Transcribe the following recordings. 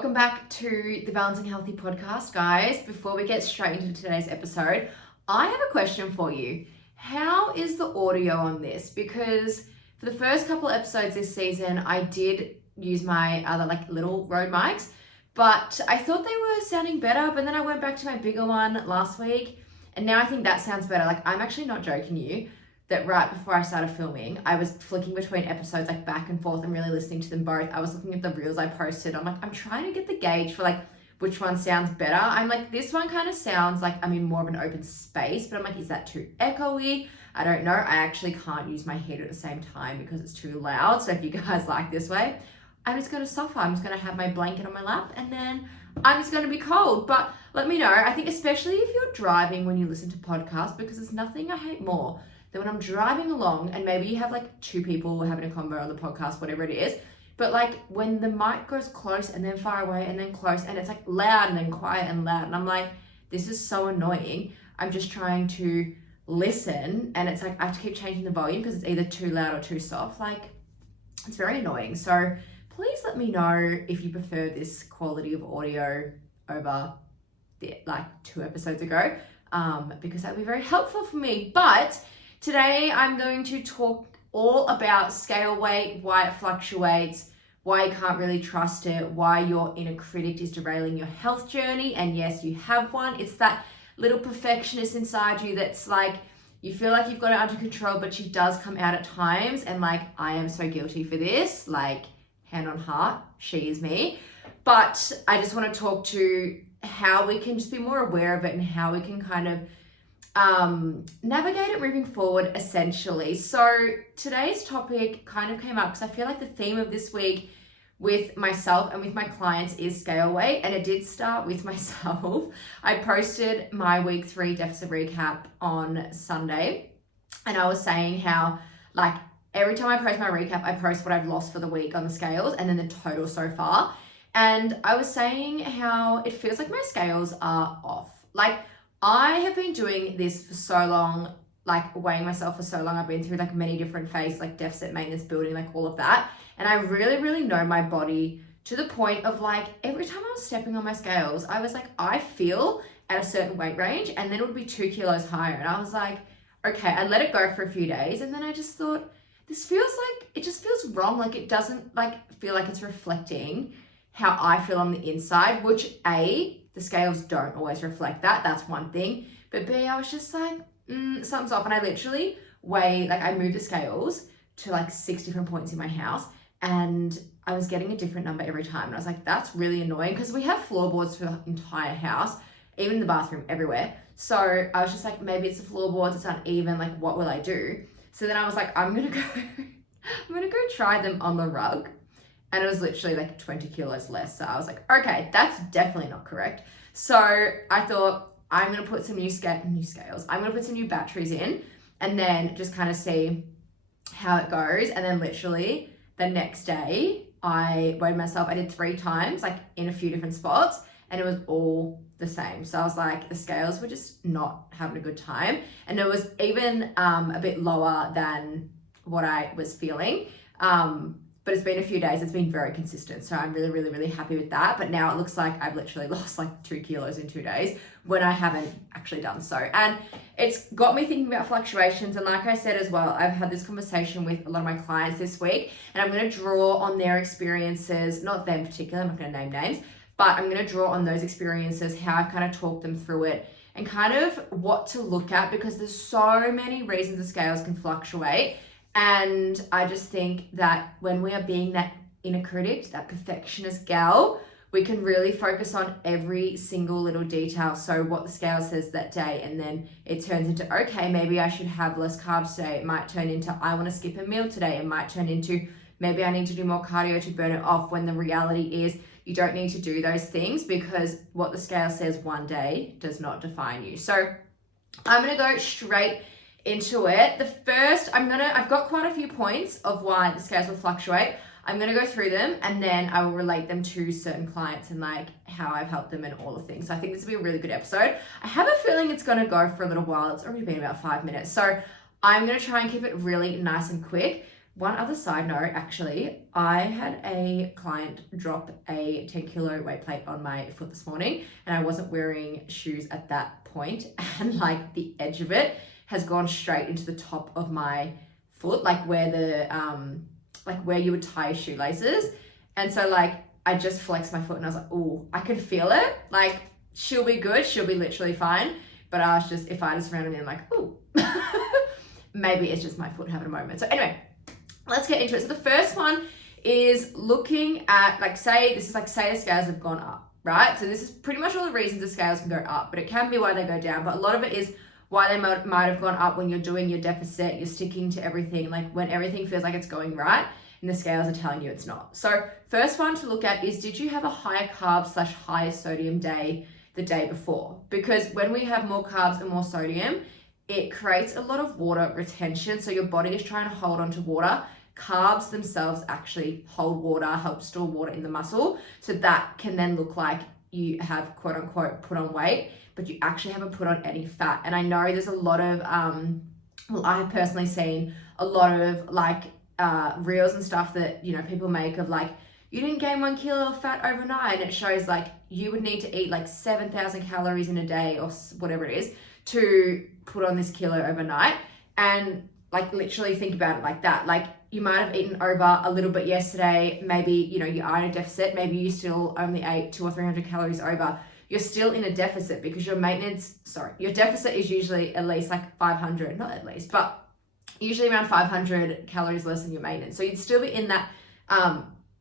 Welcome back to the Balancing Healthy podcast, guys. Before we get straight into today's episode, I have a question for you. How is the audio on this? Because for the first couple of episodes this season, I did use my other little Rode mics, but I thought they were sounding better, but then I went back to my bigger one last week, and now I think that sounds better. I'm actually not joking you that right before I started filming, I was flicking between episodes back and forth and really listening to them both. I was looking at the reels I posted. I'm trying to get the gauge for which one sounds better. I'm this one kind of sounds like I'm in more of an open space, but I'm is that too echoey? I don't know. I actually can't use my head at the same time because it's too loud. So if you guys like this way, I'm just going to suffer. I'm just going to have my blanket on my lap and then I'm just going to be cold. But let me know. I think especially if you're driving when you listen to podcasts, because there's nothing I hate more then when I'm driving along and maybe you have two people having a convo on the podcast, whatever it is, but when the mic goes close and then far away and then close and it's loud and then quiet and loud and I'm this is so annoying. I'm just trying to listen and it's I have to keep changing the volume because it's either too loud or too soft. It's very annoying. So please let me know if you prefer this quality of audio over the 2 episodes ago, because that would be very helpful for me. But today, I'm going to talk all about scale weight, why it fluctuates, why you can't really trust it, why your inner critic is derailing your health journey. And yes, you have one. It's that little perfectionist inside you that's you feel like you've got it under control, but she does come out at times. And I am so guilty for this, hand on heart, she is me. But I just want to talk to how we can just be more aware of it and how we can kind of navigate it moving forward, essentially. So today's topic kind of came up because I feel the theme of this week with myself and with my clients is scale weight, and it did start with myself. I posted my week 3 deficit recap on Sunday, and I was saying how every time I post my recap, I post what I've lost for the week on the scales and then the total so far. And I was saying how it feels like my scales are off. I have been doing this for so long, weighing myself for so long. I've been through many different phases, deficit, maintenance, building, all of that. And I really, really know my body to the point of every time I was stepping on my scales, I was I feel at a certain weight range and then it would be 2 kilos higher. And I was okay, I let it go for a few days. And then I just thought, this feels it just feels wrong. It doesn't feel it's reflecting how I feel on the inside, which the scales don't always reflect that. That's one thing. But B, I was just something's off. And I literally weigh, I moved the scales to 6 different points in my house. And I was getting a different number every time. And I was that's really annoying because we have floorboards for the entire house, even in the bathroom, everywhere. So I was just maybe it's the floorboards, it's uneven. What will I do? So then I was I'm going to go try them on the rug. And it was literally 20 kilos less. So I was okay, that's definitely not correct. So I thought I'm going to put some new scales. I'm going to put some new batteries in and then just kind of see how it goes. And then literally the next day I weighed myself. I did 3 times, in a few different spots, and it was all the same. So I was the scales were just not having a good time. And it was even a bit lower than what I was feeling. But it's been a few days. It's been very consistent. So I'm really, really, really happy with that. But now it looks like I've literally lost 2 kilos in 2 days when I haven't actually done so. And it's got me thinking about fluctuations. And like I said as well, I've had this conversation with a lot of my clients this week, and I'm going to draw on their experiences, not them in particular, I'm not going to name names, but I'm going to draw on those experiences, how I've kind of talked them through it and kind of what to look at, because there's so many reasons the scales can fluctuate. And I just think that when we are being that inner critic, that perfectionist gal, we can really focus on every single little detail. So what the scale says that day, and then it turns into, okay, maybe I should have less carbs today. It might turn into, I want to skip a meal today. It might turn into, maybe I need to do more cardio to burn it off, when the reality is you don't need to do those things, because what the scale says one day does not define you. So I'm going to go straight into it. The first, I've got quite a few points of why the scales will fluctuate. I'm going to go through them and then I will relate them to certain clients and how I've helped them and all the things. So I think this will be a really good episode. I have a feeling it's going to go for a little while. It's already been about 5 minutes. So I'm going to try and keep it really nice and quick. One other side note, actually, I had a client drop a 10-kilo weight plate on my foot this morning, and I wasn't wearing shoes at that point, and like the edge of it has gone straight into the top of my foot, like where where you would tie shoelaces. And so like I just flexed my foot and I was like, oh, I could feel it. Like she'll be good, she'll be literally fine. But I was just, if I just randomly, I'm like, oh, maybe it's just my foot having a moment. So anyway, let's get into it. So the first one is looking at, like, say the scales have gone up, right? So this is pretty much all the reasons the scales can go up, but it can be why they go down. But a lot of it is why they might have gone up when you're doing your deficit, you're sticking to everything, like when everything feels like it's going right and the scales are telling you it's not. So first one to look at is, did you have a higher carb / higher sodium day the day before? Because when we have more carbs and more sodium, it creates a lot of water retention. So your body is trying to hold on to water. Carbs themselves actually hold water, help store water in the muscle. So that can then look like you have quote unquote put on weight, but you actually haven't put on any fat. And I know there's a lot of, I have personally seen a lot of like reels and stuff that, you know, people make of like, you didn't gain 1 kilo of fat overnight. And it shows like you would need to eat like 7,000 calories in a day or whatever it is to put on this kilo overnight. And like literally think about it like that. Like you might have eaten over a little bit yesterday. Maybe, you know, you are in a deficit. Maybe you still only ate 200 or 300 calories over. You're still in a deficit because your deficit is usually at least like 500, not at least, but usually around 500 calories less than your maintenance. So you'd still be in that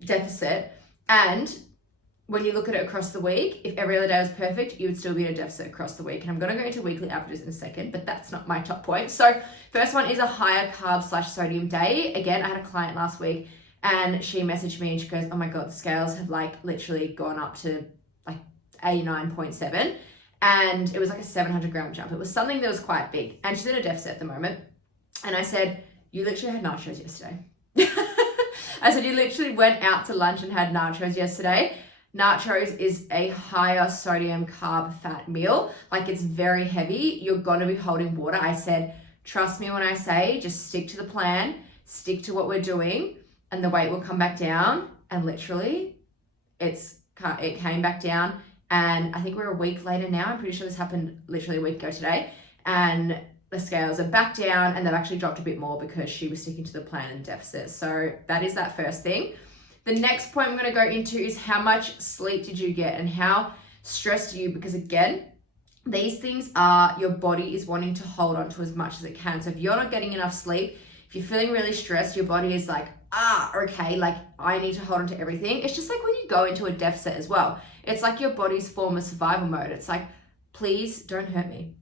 deficit. And when you look at it across the week, if every other day was perfect, you would still be in a deficit across the week. And I'm going to go into weekly averages in a second, but that's not my top point. So first one is a higher carb / sodium day. Again, I had a client last week and she messaged me and she goes, oh my God, the scales have like literally gone up to like 89.7. And it was like a 700 gram jump. It was something that was quite big. And she's in a deficit at the moment. And I said, you literally had nachos yesterday. I said, you literally went out to lunch and had nachos yesterday. Nachos is a higher sodium carb fat meal. Like it's very heavy. You're going to be holding water. I said, trust me when I say, just stick to the plan, stick to what we're doing, and the weight will come back down. And literally it came back down. And I think we're a week later now. I'm pretty sure this happened literally a week ago today. And the scales are back down and they've actually dropped a bit more because she was sticking to the plan and deficit. So that is that first thing. The next point I'm going to go into is how much sleep did you get and how stressed are you? Because again, these things are your body is wanting to hold on to as much as it can. So if you're not getting enough sleep, if you're feeling really stressed, your body is like, okay, like I need to hold on to everything. It's just like when you go into a deficit as well. It's like your body's form of survival mode. It's like, please don't hurt me.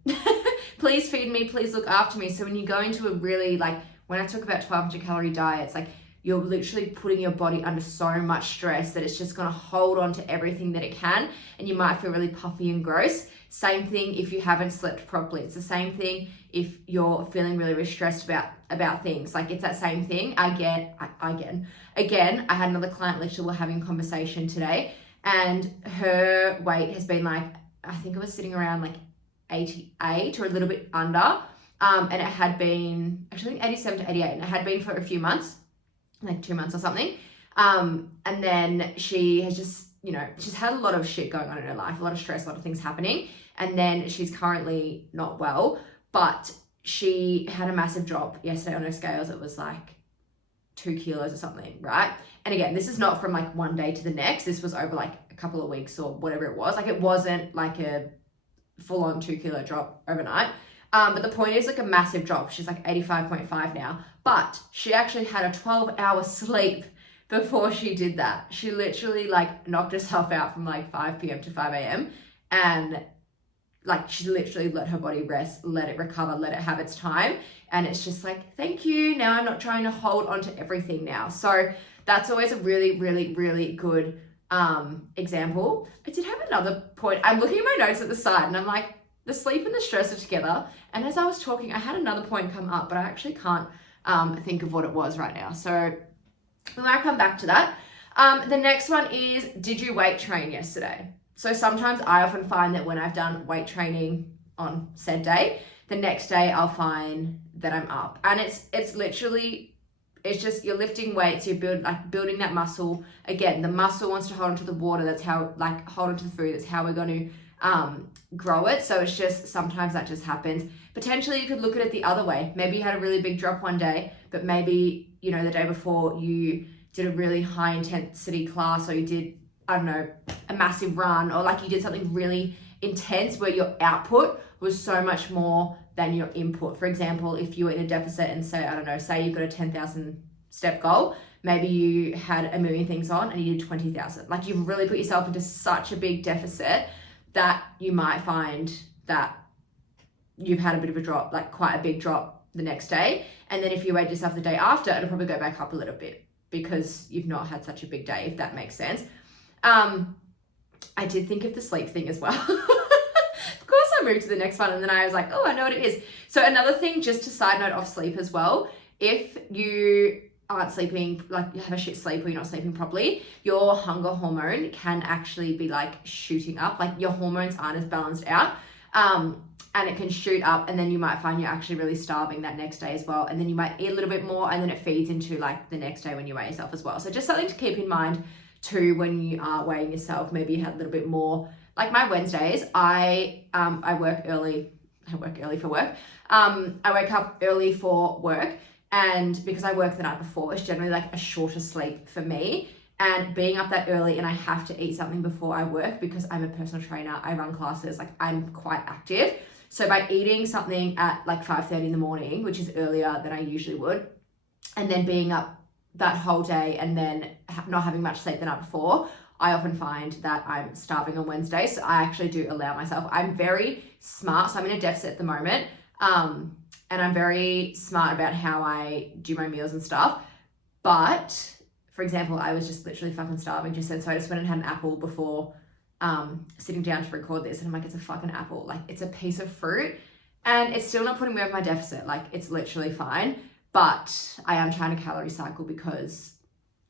Please feed me, please look after me. So when you go into a really, like when I talk about 1200 calorie diets, like you're literally putting your body under so much stress that it's just going to hold on to everything that it can. And you might feel really puffy and gross. Same thing if you haven't slept properly. It's the same thing if you're feeling really, really stressed about things. Like it's that same thing. Again, I had another client literally having a conversation today and her weight has been like, I think it was sitting around like 88 or a little bit under. And it had been actually 87 to 88 and it had been for a few months, like 2 months or something. And then she has just, you know, she's had a lot of shit going on in her life, a lot of stress, a lot of things happening. And then she's currently not well, but she had a massive drop yesterday on her scales. It was like 2 kilos or something, right? And again, this is not from like one day to the next. This was over like a couple of weeks or whatever it was. Like it wasn't like a full-on 2 kilo drop overnight. But the point is like a massive drop. She's like 85.5 now, but she actually had a 12-hour sleep before she did that. She literally like knocked herself out from like 5 p.m. to 5 a.m. and like she literally let her body rest, let it recover, let it have its time. And it's just like, thank you. Now I'm not trying to hold on to everything now. So that's always a really, really, really good example. I did have another point. I'm looking at my notes at the side and I'm like, the sleep and the stress are together. And as I was talking, I had another point come up, but I actually can't think of what it was right now. So we might come back to that. The next one is, did you weight train yesterday? So sometimes I often find that when I've done weight training on said day, the next day I'll find that I'm up. And it's It's just you're lifting weights, you're building that muscle. Again, the muscle wants to hold onto the water. That's how, like, hold onto the food. That's how we're going to grow it. So it's just, sometimes that just happens. Potentially you could look at it the other way. Maybe you had a really big drop one day, but maybe, you know, the day before you did a really high intensity class, or you did, I don't know, a massive run, or like you did something really intense where your output was so much more than your input. For example, if you were in a deficit and say, I don't know, say you've got a 10,000 step goal, maybe you had a million things on and you did 20,000. Like, you've really put yourself into such a big deficit that you might find that you've had a bit of a drop, like quite a big drop the next day. And then if you weighed yourself the day after, it'll probably go back up a little bit because you've not had such a big day, if that makes sense. I did think of the sleep thing as well. Of course I moved to the next one, and then I was like, oh, I know what it is. So another thing, just to side note off sleep as well, if you aren't sleeping, like you have a shit sleep or you're not sleeping properly, your hunger hormone can actually be like shooting up. Like, your hormones aren't as balanced out, and it can shoot up, and then you might find you're actually really starving that next day as well. And then you might eat a little bit more, and then it feeds into like the next day when you weigh yourself as well. So just something to keep in mind too when you are weighing yourself. Maybe you had a little bit more. Like my Wednesdays, I work early. I work early for work. I wake up early for work, and because I work the night before, it's generally like a shorter sleep for me. And being up that early, and I have to eat something before I work because I'm a personal trainer, I run classes, like I'm quite active. So by eating something at like 5:30 in the morning, which is earlier than I usually would, and then being up that whole day and then not having much sleep the night before, I often find that I'm starving on Wednesday. So I actually do allow myself. I'm very smart. So I'm in a deficit at the moment. And I'm very smart about how I do my meals and stuff. But for example, I was just literally fucking starving just then. So I just went and had an apple before sitting down to record this. And I'm like, it's a fucking apple. Like, it's a piece of fruit. And it's still not putting me over my deficit. Like, it's literally fine. But I am trying to calorie cycle because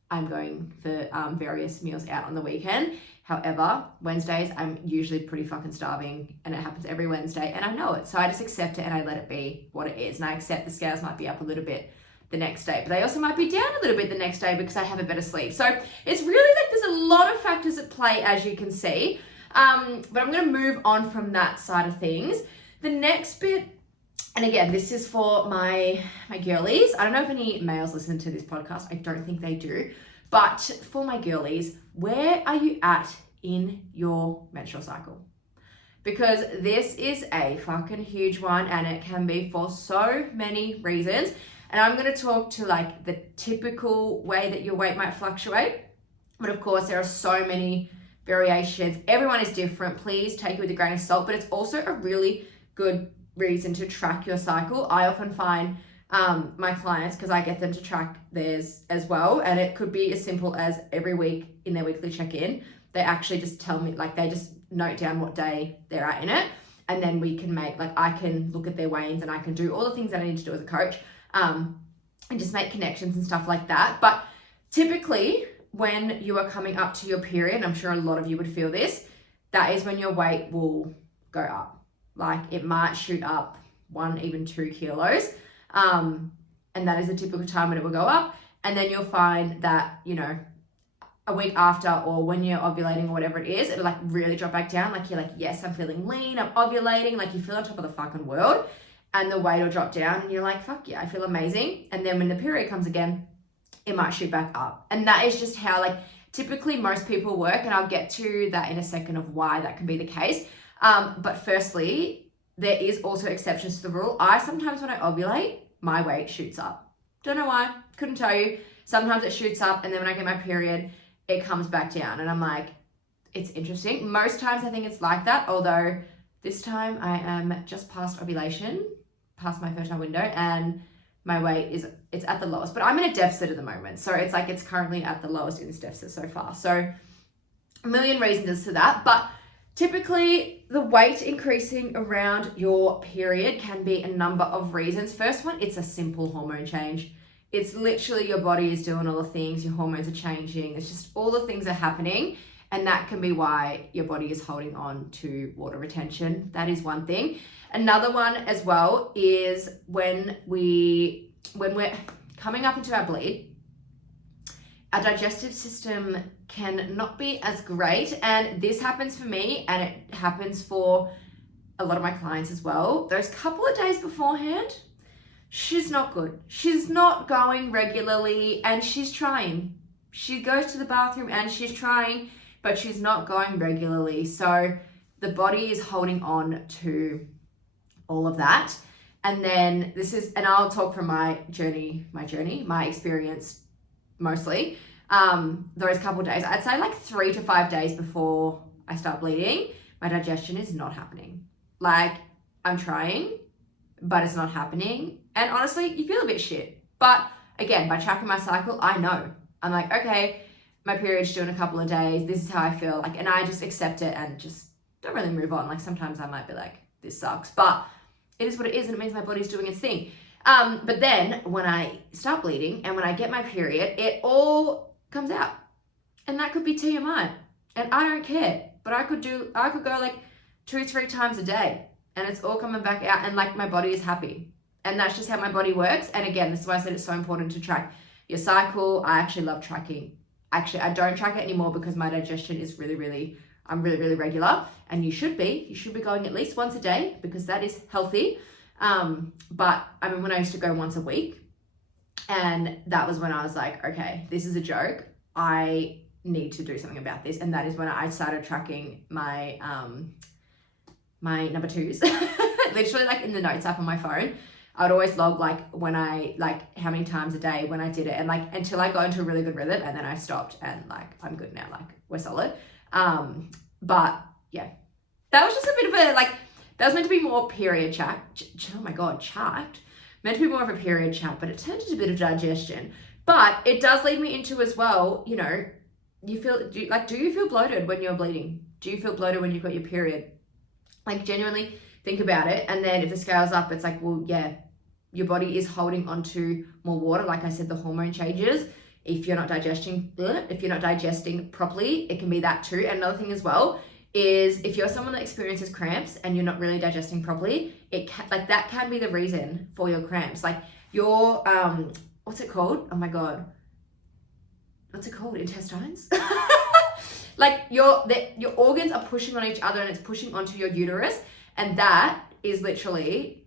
I'm going for various meals out on the weekend. However, Wednesdays, I'm usually pretty fucking starving, and it happens every Wednesday, and I know it. So I just accept it and I let it be what it is. And I accept the scales might be up a little bit the next day, but they also might be down a little bit the next day because I have a better sleep. So it's really like there's a lot of factors at play, as you can see. But I'm going to move on from that side of things. The next bit, and again, this is for my girlies. I don't know if any males listen to this podcast. I don't think they do. But for my girlies, where are you at in your menstrual cycle? Because this is a fucking huge one, and it can be for so many reasons. And I'm going to talk to like the typical way that your weight might fluctuate. But of course, there are so many variations. Everyone is different. Please take it with a grain of salt. But it's also a really good reason to track your cycle. I often find my clients, because I get them to track theirs as well, and it could be as simple as every week in their weekly check-in, they actually just tell me, like they just note down what day they're at in it, and then we can make, like I can look at their weigh-ins and I can do all the things that I need to do as a coach, and just make connections and stuff like that. But typically when you are coming up to your period, I'm sure a lot of you would feel this, that is when your weight will go up. Like, it might shoot up 1, even 2 kilos. And that is a typical time when it will go up. And then you'll find that, you know, a week after, or when you're ovulating or whatever it is, it'll like really drop back down. Like, you're like, yes, I'm feeling lean, I'm ovulating. Like, you feel on top of the fucking world, and the weight will drop down and you're like, fuck yeah, I feel amazing. And then when the period comes again, it might shoot back up. And that is just how like typically most people work. And I'll get to that in a second of why that can be the case. But firstly, there is also exceptions to the rule. I sometimes, when I ovulate, my weight shoots up. Don't know why, couldn't tell you. Sometimes it shoots up, and then when I get my period, it comes back down. And I'm like, it's interesting. Most times I think it's like that, although this time I am just past ovulation, past my fertile window, and my weight it's at the lowest. But I'm in a deficit at the moment. So it's like it's currently at the lowest in this deficit so far. So a million reasons as to that. But typically, the weight increasing around your period can be a number of reasons. First one, it's a simple hormone change. It's literally your body is doing all the things, your hormones are changing. It's just all the things are happening. And that can be why your body is holding on to water retention. That is one thing. Another one as well is when we're, coming up into our bleed, our digestive system can not be as great. And this happens for me, and it happens for a lot of my clients as well. Those couple of days beforehand, she's not good. She's not going regularly, and she's trying. She goes to the bathroom and she's trying, but she's not going regularly. So the body is holding on to all of that. And then and I'll talk from my experience mostly. Those couple of days, I'd say like 3 to 5 days before I start bleeding, my digestion is not happening. Like, I'm trying, but it's not happening. And honestly, you feel a bit shit. But again, by tracking my cycle, I know. I'm like, okay, my period's due in a couple of days. This is how I feel. Like, and I just accept it and just don't really move on. Like, sometimes I might be like, this sucks, but it is what it is, and it means my body's doing its thing. But then when I start bleeding and when I get my period, it all comes out. And that could be TMI. And I don't care. But I could go like 2-3 times a day, and it's all coming back out, and like my body is happy. And that's just how my body works. And again, this is why I said it's so important to track your cycle. I actually love tracking. Actually, I don't track it anymore because my digestion is I'm really regular, and you should be going at least once a day because that is healthy. But I mean, when I used to go once a week, and that was when I was like, okay, this is a joke. I need to do something about this. And that is when I started tracking my my number twos, literally like in the notes app on my phone. I'd always log like how many times a day when I did it, and like until I got into a really good rhythm, and then I stopped, and like I'm good now, like we're solid. But yeah, that was just a bit of a that was meant to be more period chat. Oh my god, chat. Meant to be more of a period chat, but it turned into a bit of digestion. But it does lead me into as well, do you feel bloated when you're bleeding? Do you feel bloated when you've got your period? Like, genuinely think about it. And then if the scale's up, it's like, well, yeah, your body is holding onto more water. Like I said, the hormone changes. If you're not digesting properly, it can be that too. And another thing as well is if you're someone that experiences cramps and you're not really digesting properly, that can be the reason for your cramps. Like your, what's it called? Oh my God. What's it called? Intestines? Like your organs are pushing on each other, and it's pushing onto your uterus. And that is literally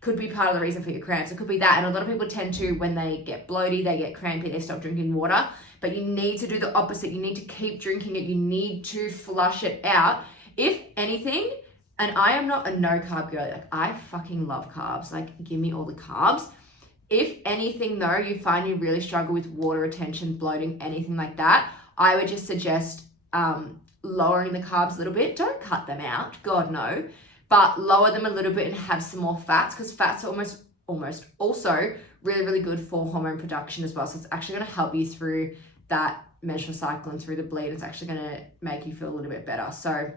could be part of the reason for your cramps. It could be that. And a lot of people tend to, when they get bloaty, they get crampy, they stop drinking water. But you need to do the opposite. You need to keep drinking it. You need to flush it out. If anything, and I am not a no carb girl. Like, I fucking love carbs. Like, give me all the carbs. If anything though, you find you really struggle with water retention, bloating, anything like that, I would just suggest lowering the carbs a little bit. Don't cut them out, God no, but lower them a little bit and have some more fats, because fats are almost also really good for hormone production as well. So it's actually going to help you through that menstrual cycle and through the bleed. It's actually going to make you feel a little bit better. So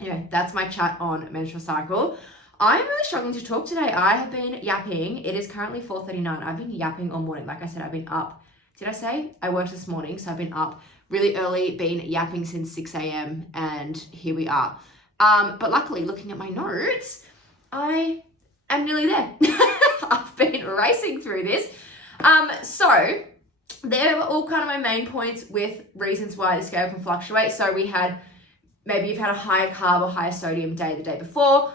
anyway, that's my chat on menstrual cycle. I'm really struggling to talk today. I have been yapping. It is currently 4:39. I've been yapping all morning. Like I said, I've been up. Did I say? I worked this morning, so I've been up really early, been yapping since 6 a.m. and here we are. But luckily, looking at my notes, I am nearly there. I've been racing through this. So there were all kind of my main points with reasons why the scale can fluctuate. So we had, maybe you've had a higher carb or higher sodium day the day before.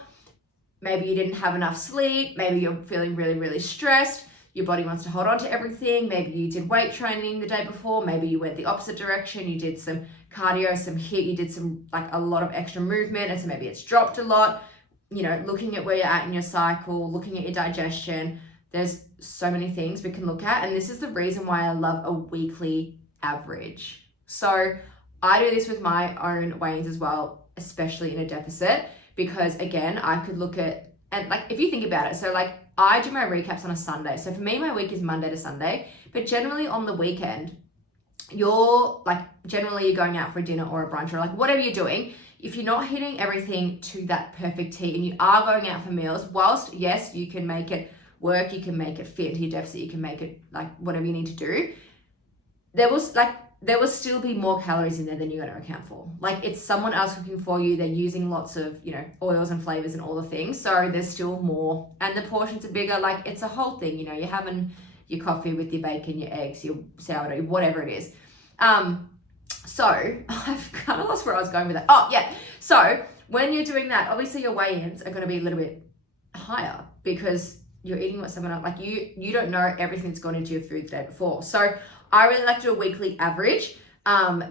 Maybe you didn't have enough sleep. Maybe you're feeling really stressed. Your body wants to hold on to everything. Maybe you did weight training the day before. Maybe you went the opposite direction. You did some cardio, some HIIT. You did some, a lot of extra movement. And so maybe it's dropped a lot. Looking at where you're at in your cycle, looking at your digestion. There's so many things we can look at. And this is the reason why I love a weekly average. So I do this with my own weigh-ins as well, especially in a deficit, because again, I could look at, and if you think about it, so I do my recaps on a Sunday. So for me, my week is Monday to Sunday, but generally on the weekend, you're going out for dinner or a brunch or whatever you're doing. If you're not hitting everything to that perfect T and you are going out for meals, whilst yes, you can make it work, you can make it fit into your deficit, you can make it whatever you need to do, there will still be more calories in there than you're going to account for. It's someone else cooking for you. They're using lots of, oils and flavors and all the things. So there's still more, and the portions are bigger. It's a whole thing, you're having your coffee with your bacon, your eggs, your sourdough, whatever it is. So I've kind of lost where I was going with that. Oh yeah. So when you're doing that, obviously your weigh-ins are going to be a little bit higher because you're eating what someone else, like you don't know everything that's gone into your food the day before. So I really like to do a weekly average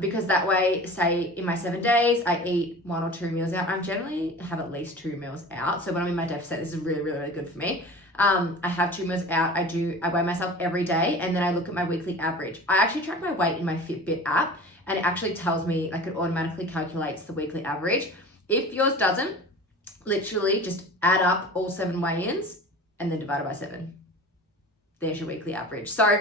because that way, say in my 7 days, I eat 1 or 2 meals out. I generally have at least 2 meals out. So when I'm in my deficit, this is really, really, really good for me. I have 2 meals out. I weigh myself every day and then I look at my weekly average. I actually track my weight in my Fitbit app and it actually tells me, like it automatically calculates the weekly average. If yours doesn't, literally just add up all 7 weigh-ins and then divide it by 7. There's your weekly average. So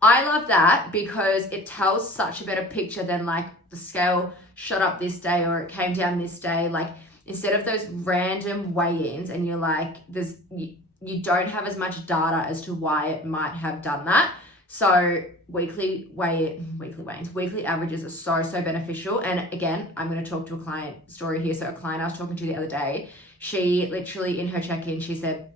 I love that because it tells such a better picture than like the scale shot up this day or it came down this day. Like instead of those random weigh-ins and you're like, you don't have as much data as to why it might have done that. So weekly averages are so beneficial. And again, I'm going to talk to a client story here. So a client I was talking to the other day, she literally in her check-in, she said,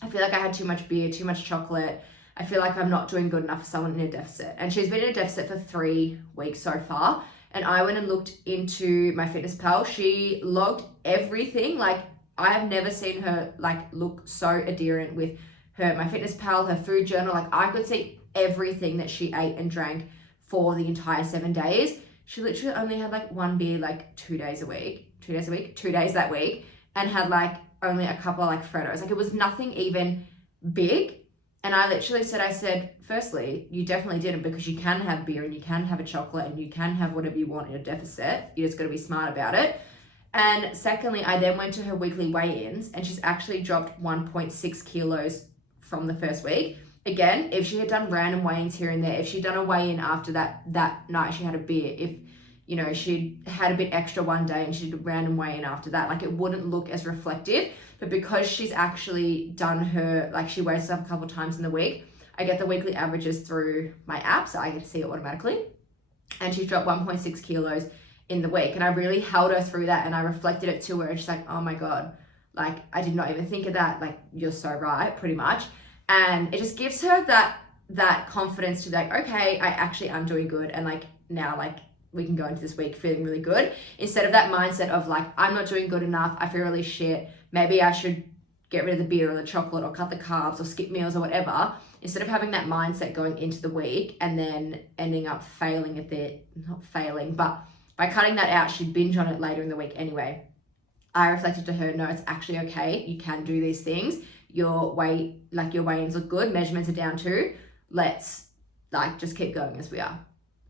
I feel like I had too much beer, too much chocolate. I feel like I'm not doing good enough for someone in a deficit. And she's been in a deficit for 3 weeks so far. And I went and looked into my Fitness Pal. She logged everything. Like I have never seen her like look so adherent with my Fitness Pal, her food journal. Like I could see everything that she ate and drank for the entire 7 days. She literally only had like 1 beer like 2 days that week, and had like only a couple of like Freddos. Like it was nothing even big. And I literally said, firstly, you definitely didn't, because you can have beer and you can have a chocolate and you can have whatever you want in a deficit. You just got to be smart about it. And secondly, I then went to her weekly weigh-ins and she's actually dropped 1.6 kilos from the first week. Again, if she had done random weigh-ins here and there, if she'd done a weigh-in after that night she had a beer, if she'd had a bit extra one day and she did a random weigh-in after that, like it wouldn't look as reflective. But because she's actually done her, like she weighs herself a couple of times in the week, I get the weekly averages through my app, so I get to see it automatically. And she's dropped 1.6 kilos in the week. And I really held her through that and I reflected it to her and she's like, oh my God, like I did not even think of that. Like you're so right, pretty much. And it just gives her that confidence to be like, okay, I actually am doing good. And like now, like we can go into this week feeling really good, instead of that mindset of like, I'm not doing good enough, I feel really shit, maybe I should get rid of the beer or the chocolate or cut the carbs or skip meals or whatever. Instead of having that mindset going into the week and then ending up failing not failing, but by cutting that out, she'd binge on it later in the week anyway. I reflected to her, no, it's actually okay. You can do these things. Your weigh-ins look good. Measurements are down too. Let's like just keep going as we are.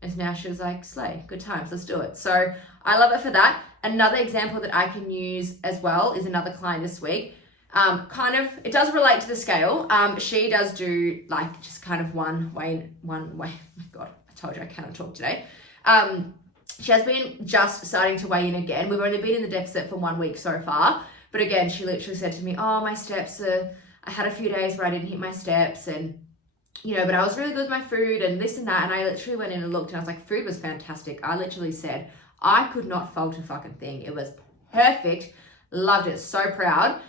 And now she was like, slay, good times, let's do it. So I love it for that. Another example that I can use as well is another client this week. It does relate to the scale. She does do like just kind of one way. Oh my God, I told you I cannot talk today. She has been just starting to weigh in again. We've only been in the deficit for 1 week so far. But again, she literally said to me, oh, my steps I had a few days where I didn't hit my steps and, but I was really good with my food and this and that. And I literally went in and looked and I was like, food was fantastic. I literally said, I could not fault a fucking thing. It was perfect. Loved it. So proud.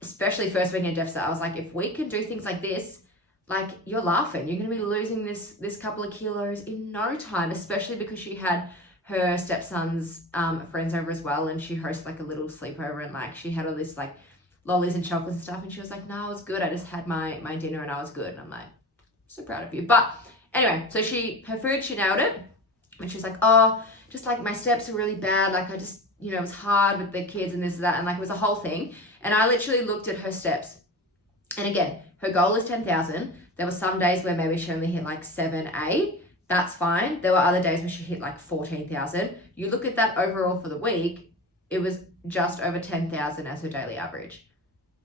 Especially first week in deficit. I was like, if we could do things like this, like you're laughing. You're going to be losing this couple of kilos in no time, especially because she had her stepson's friends over as well, and she hosted like a little sleepover and like she had all this like lollies and chocolates and stuff, and she was like, no, I was good. I just had my dinner and I was good. And I'm like, so proud of you. But anyway, so her food, she nailed it. And she was like, oh, just like my steps are really bad. Like I just, it was hard with the kids and this and that. And like it was a whole thing. And I literally looked at her steps. And again, her goal is 10,000. There were some days where maybe she only hit like 7, 8. That's fine. There were other days where she hit like 14,000. You look at that overall for the week, it was just over 10,000 as her daily average.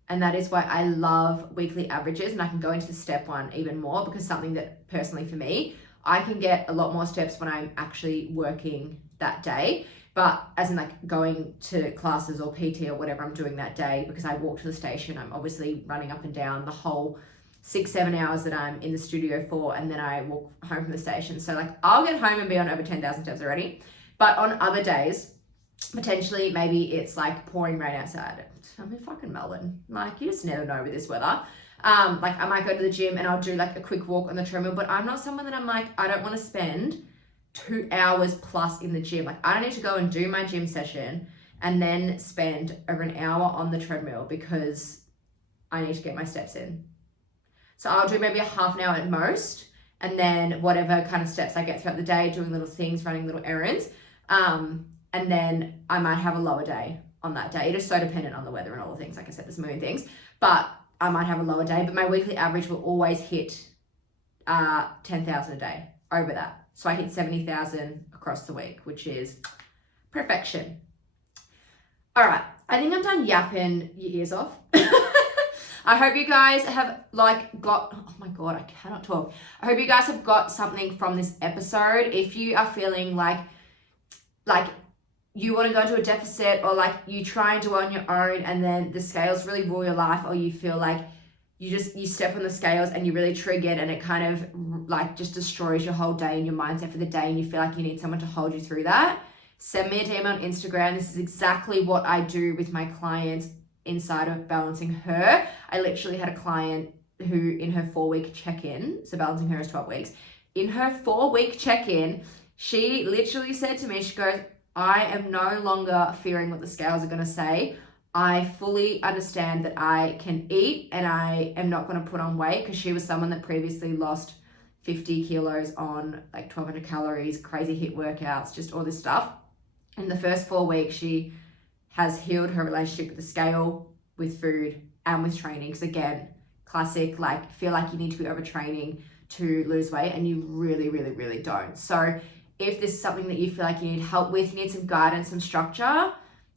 And that is why I love weekly averages. And I can go into the step one even more, because something that personally for me, I can get a lot more steps when I'm actually working that day. But as in like going to classes or PT or whatever I'm doing that day, because I walk to the station, I'm obviously running up and down the whole 6-7 hours that I'm in the studio for, and then I walk home from the station. So like I'll get home and be on over 10,000 steps already. But on other days, Potentially, maybe it's like pouring rain outside. I'm in fucking Melbourne. Like, you just never know with this weather. Like, I might go to the gym and I'll do like a quick walk on the treadmill, but I'm not someone that I'm like, I don't want to spend 2 hours plus in the gym. Like, I don't need to go and do my gym session and then spend over an hour on the treadmill because I need to get my steps in. So I'll do maybe a half an hour at most, and then whatever kind of steps I get throughout the day, doing little things, running little errands. And then I might have a lower day on that day. It is so dependent on the weather and all the things. Like I said, there's a million things, but I might have a lower day, but my weekly average will always hit 10,000 a day, over that. So I hit 70,000 across the week, which is perfection. All right, I think I'm done yapping your ears off. I hope you guys have oh my God, I cannot talk. I hope you guys have got something from this episode. If you are feeling like you want to go into a deficit, or like you try and do it on your own and then the scales really rule your life, or you feel like you step on the scales and you're really triggered and it kind of like just destroys your whole day and your mindset for the day, and you feel like you need someone to hold you through that, send me a DM on Instagram. This is exactly what I do with my clients inside of Balancing Her. I literally had a client who in her 4-week check-in, so Balancing Her is 12 weeks, in her 4-week check-in, she literally said to me, she goes, I am no longer fearing what the scales are going to say. I fully understand that I can eat and I am not going to put on weight, because she was someone that previously lost 50 kilos on like 1,200 calories, crazy HIIT workouts, just all this stuff. In the first 4 weeks, she has healed her relationship with the scale, with food, and with training. Because again, classic, like feel like you need to be overtraining to lose weight, and you really, really, really don't. So if this is something that you feel like you need help with, you need some guidance, some structure,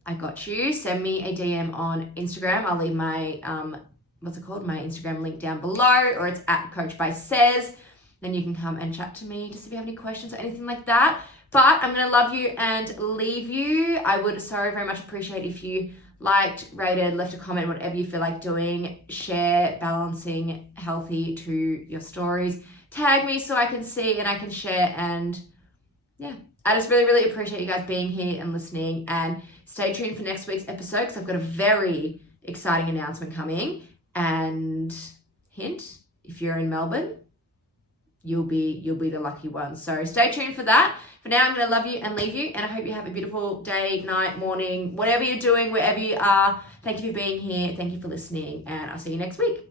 I got you. Send me a DM on Instagram. I'll leave my, my Instagram link down below, or it's at Coach by Says. Then you can come and chat to me just if you have any questions or anything like that. But I'm going to love you and leave you. I would so very much appreciate if you liked, rated, left a comment, whatever you feel like doing. Share Balancing Healthy to your stories. Tag me so I can see and I can share. And yeah, I just really, really appreciate you guys being here and listening. And stay tuned for next week's episode, because I've got a very exciting announcement coming. And hint, if you're in Melbourne, you'll be the lucky one. So stay tuned for that. For now, I'm going to love you and leave you. And I hope you have a beautiful day, night, morning, whatever you're doing, wherever you are. Thank you for being here. Thank you for listening. And I'll see you next week.